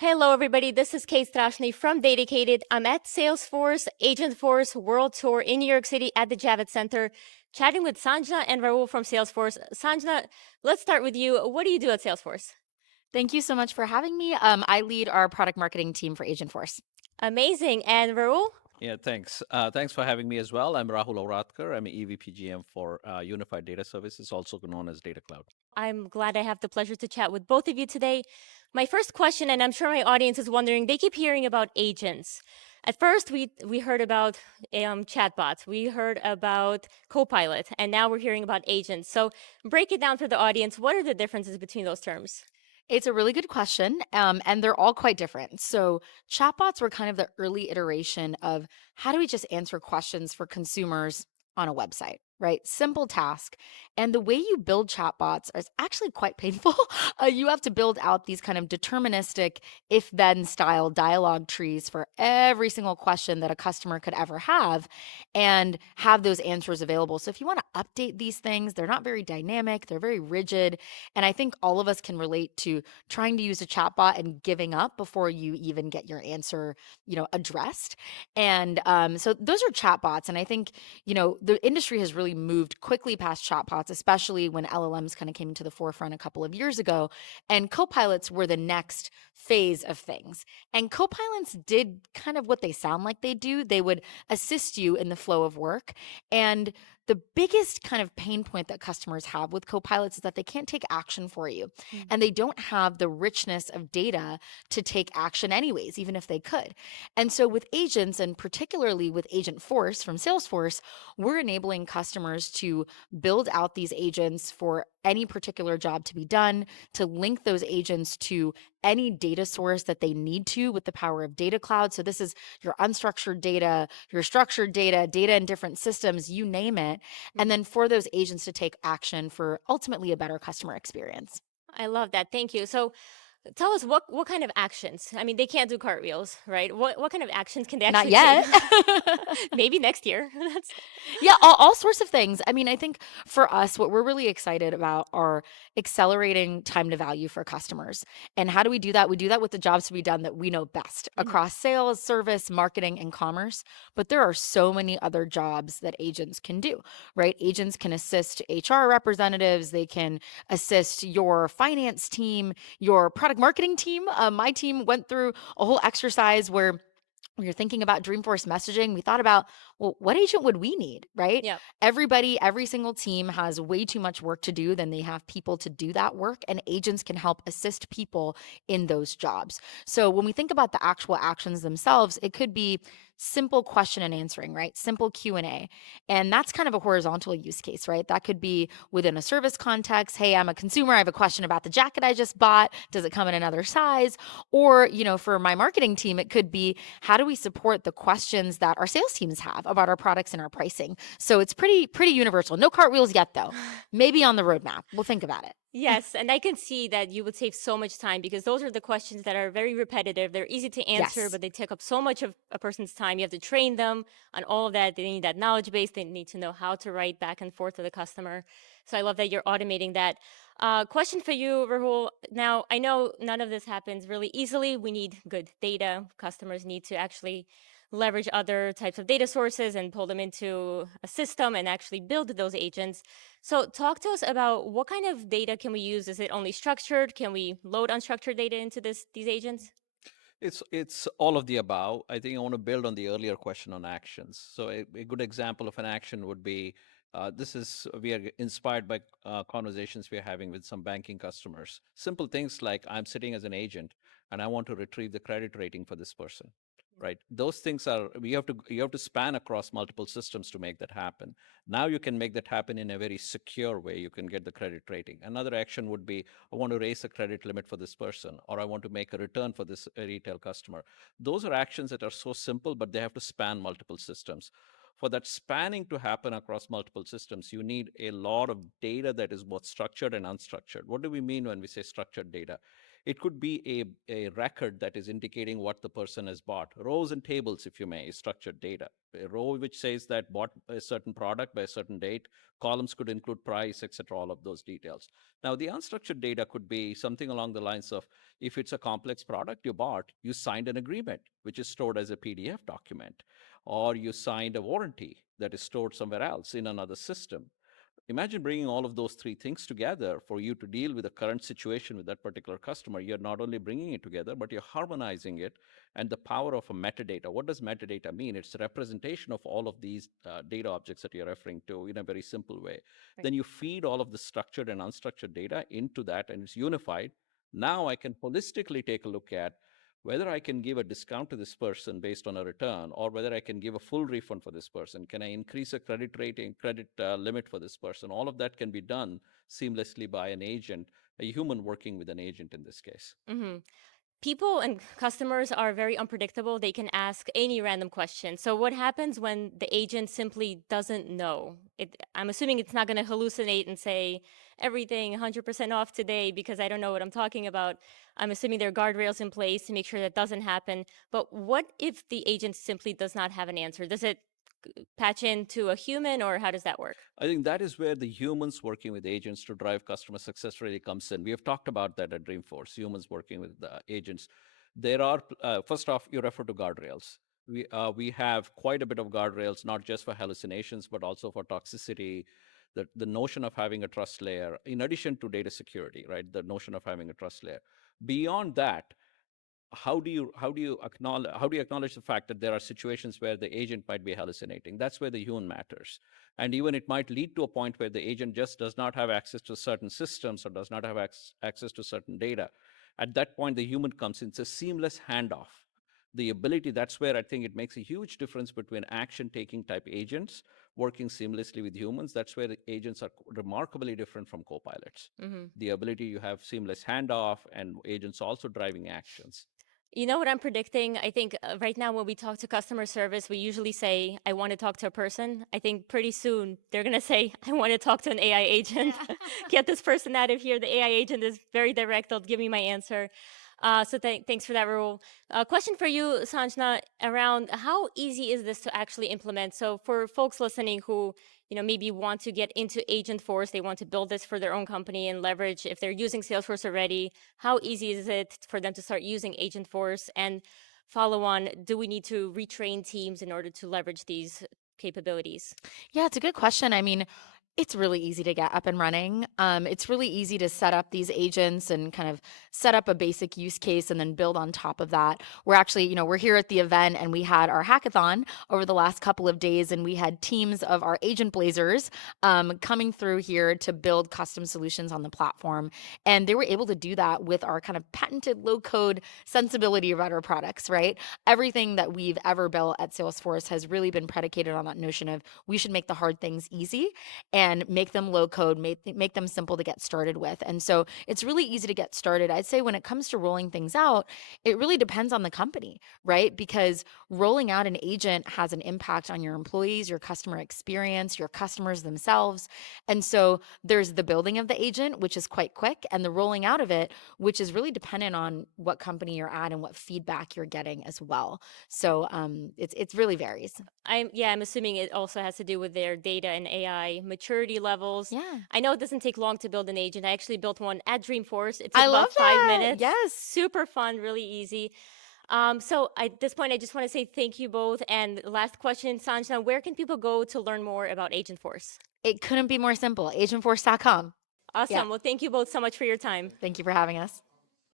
Hello, everybody. This is Kate Strashny from DATAcated. I'm at Salesforce Agentforce World Tour in New York City at the Javits Center, chatting with Sanjna and Rahul from Salesforce. Sanjna, let's start with you. What do you do at Salesforce? Thank you so much for having me. I lead our product marketing team for Agentforce. Amazing. And Rahul? Yeah, thanks. Thanks for having me as well. I'm Rahul Auradkar. I'm EVP GM for Unified Data Services, also known as Data Cloud. I'm glad I have the pleasure to chat with both of you today. My first question, and I'm sure my audience is wondering, they keep hearing about agents. At first, we heard about chatbots, we heard about Copilot, and now we're hearing about agents. So break it down for the audience. What are the differences between those terms? It's a really good question, and they're all quite different. So, chatbots were kind of the early iteration of how do we just answer questions for consumers on a website, right? Simple task. And the way you build chatbots is actually quite painful. You have to build out these kind of deterministic if then style dialogue trees for every single question that a customer could ever have and have those answers available. So, if you want to update these things, they're not very dynamic, they're very rigid. And I think all of us can relate to trying to use a chatbot and giving up before you even get your answer, addressed. And so those are chatbots. And I think, the industry has really moved quickly past chatbots, especially when LLMs kind of came to the forefront a couple of years ago. And copilots were the next phase of things. And copilots did kind of what they sound like they do. They would assist you in the flow of work. And the biggest kind of pain point that customers have with copilots is that they can't take action for you Mm. and they don't have the richness of data to take action anyways, even if they could. And so with agents, and particularly with Agentforce from Salesforce, we're enabling customers to build out these agents for any particular job to be done, to link those agents to any data source that they need to with the power of Data Cloud. So this is your unstructured data, your structured data, data in different systems, you name it. And Mm. then for those agents to take action for ultimately a better customer experience. I love that. Thank you. So tell us what kind of actions? I mean, they can't do cartwheels, right? What kind of actions can they Not actually take? yet. Maybe next year. That's Yeah, all sorts of things. I mean, I think for us, what we're really excited about are accelerating time to value for customers. And how do we do that? We do that with the jobs to be done that we know best Mhm. across sales, service, marketing, and commerce. But there are so many other jobs that agents can do, right? Agents can assist HR representatives, they can assist your finance team, your product marketing team. My team went through a whole exercise where when you're thinking about Dreamforce messaging, we thought about, well, what agent would we need, right? Yeah. Everybody, every single team has way too much work to do than they have people to do that work, and agents can help assist people in those jobs. So when we think about the actual actions themselves, it could be simple question and answering, right? Simple Q&A. And that's kind of a horizontal use case, right? That could be within a service context. Hey, I'm a consumer. I have a question about the jacket I just bought. Does it come in another size? Or, for my marketing team, it could be how do we support the questions that our sales teams have about our products and our pricing? So it's pretty universal. No cartwheels yet though. Maybe on the roadmap. We'll think about it. Yes, and I can see that you would save so much time because those are the questions that are very repetitive. They're easy to answer, Yes. but they take up so much of a person's time. You have to train them on all of that. They need that knowledge base. They need to know how to write back and forth to the customer. So I love that you're automating that. Question for you, Rahul. Now, I know none of this happens really easily. We need good data. Customers need to actually leverage other types of data sources and pull them into a system and actually build those agents. So talk to us about what kind of data can we use? Is it only structured? Can we load unstructured data into these agents? It's all of the above. I think I want to build on the earlier question on actions. So a good example of an action would be this is we are inspired by conversations we are having with some banking customers. Simple things like I'm sitting as an agent and I want to retrieve the credit rating for this person. Right, those things are you have to span across multiple systems to make that happen. Now you can make that happen in a very secure way. You can get the credit rating. Another action would be I want to raise the credit limit for this person, or I want to make a return for this retail customer. Those are actions that are so simple, but they have to span multiple systems. For that spanning to happen across multiple systems, you need a lot of data that is both structured and unstructured. What do we mean when we say structured data? It could be a record that is indicating what the person has bought. Rows and tables, if you may, is structured data. A row which says that bought a certain product by a certain date. Columns could include price, etc., all of those details. Now, the unstructured data could be something along the lines of, if it's a complex product you bought, you signed an agreement, which is stored as a PDF document, or you signed a warranty that is stored somewhere else in another system. Imagine bringing all of those three things together for you to deal with the current situation with that particular customer. You're not only bringing it together, but you're harmonizing it. And the power of a metadata. What does metadata mean? It's a representation of all of these data objects that you're referring to in a very simple way. Right. Then you feed all of the structured and unstructured data into that, and it's unified. Now I can holistically take a look at whether I can give a discount to this person based on a return, or whether I can give a full refund for this person. Can I increase a credit rating, credit limit for this person? All of that can be done seamlessly by an agent, a human working with an agent in this case. Hmm. People and customers are very unpredictable. They can ask any random question. So what happens when the agent simply doesn't know? I'm assuming it's not going to hallucinate and say everything 100% off today because I don't know what I'm talking about. I'm assuming there are guardrails in place to make sure that doesn't happen. But what if the agent simply does not have an answer? Does it patch into a human, or how does that work? I think that is where the humans working with agents to drive customer success really comes in. We have talked about that at Dreamforce, humans working with agents. There are, first off, you refer to guardrails. We have quite a bit of guardrails, not just for hallucinations, but also for toxicity, the notion of having a trust layer, in addition to data security, right? The notion of having a trust layer. Beyond that, how do you acknowledge the fact that there are situations where the agent might be hallucinating? That's where the human matters. And even it might lead to a point where the agent just does not have access to certain systems, or does not have access to certain data. At that point, the human comes in. It's a seamless handoff. The ability, that's where I think it makes a huge difference between action taking type agents working seamlessly with humans. That's where the agents are remarkably different from co-pilots. Hmm. The ability you have seamless handoff and agents also driving actions. You know what I'm predicting? I think right now when we talk to customer service, we usually say, I want to talk to a person. I think pretty soon they're going to say, I want to talk to an AI agent. Yeah. Get this person out of here. The AI agent is very direct. They'll give me my answer. Thanks for that, Rahul. Question for you, Sanjna, around how easy is this to actually implement? So for folks listening who maybe want to get into Agentforce, they want to build this for their own company and leverage, if they're using Salesforce already, how easy is it for them to start using Agentforce? And follow on, do we need to retrain teams in order to leverage these capabilities? Yeah, it's a good question. I mean, it's really easy to get up and running. It's really easy to set up these agents and kind of set up a basic use case and then build on top of that. We're actually, we're here at the event and we had our hackathon over the last couple of days, and we had teams of our agent blazers coming through here to build custom solutions on the platform. And they were able to do that with our kind of patented low code sensibility about our products, right? Everything that we've ever built at Salesforce has really been predicated on that notion of we should make the hard things easy and make them low code, make them simple to get started with. And so it's really easy to get started. I'd say when it comes to rolling things out, it really depends on the company, right? Because rolling out an agent has an impact on your employees, your customer experience, your customers themselves. And so there's the building of the agent, which is quite quick, and the rolling out of it, which is really dependent on what company you're at and what feedback you're getting as well. So it's really varies. I'm assuming it also has to do with their data and AI maturity levels. Yeah. I know it doesn't take long to build an agent. I actually built one at Dreamforce. It took I love about five that. minutes. Yes. Super fun, really easy. At this point, I just want to say thank you both. And last question, Sanjna, where can people go to learn more about Agentforce? It couldn't be more simple. Agentforce.com. Yeah. Awesome. Well, thank you both so much for your time. Thank you for having us.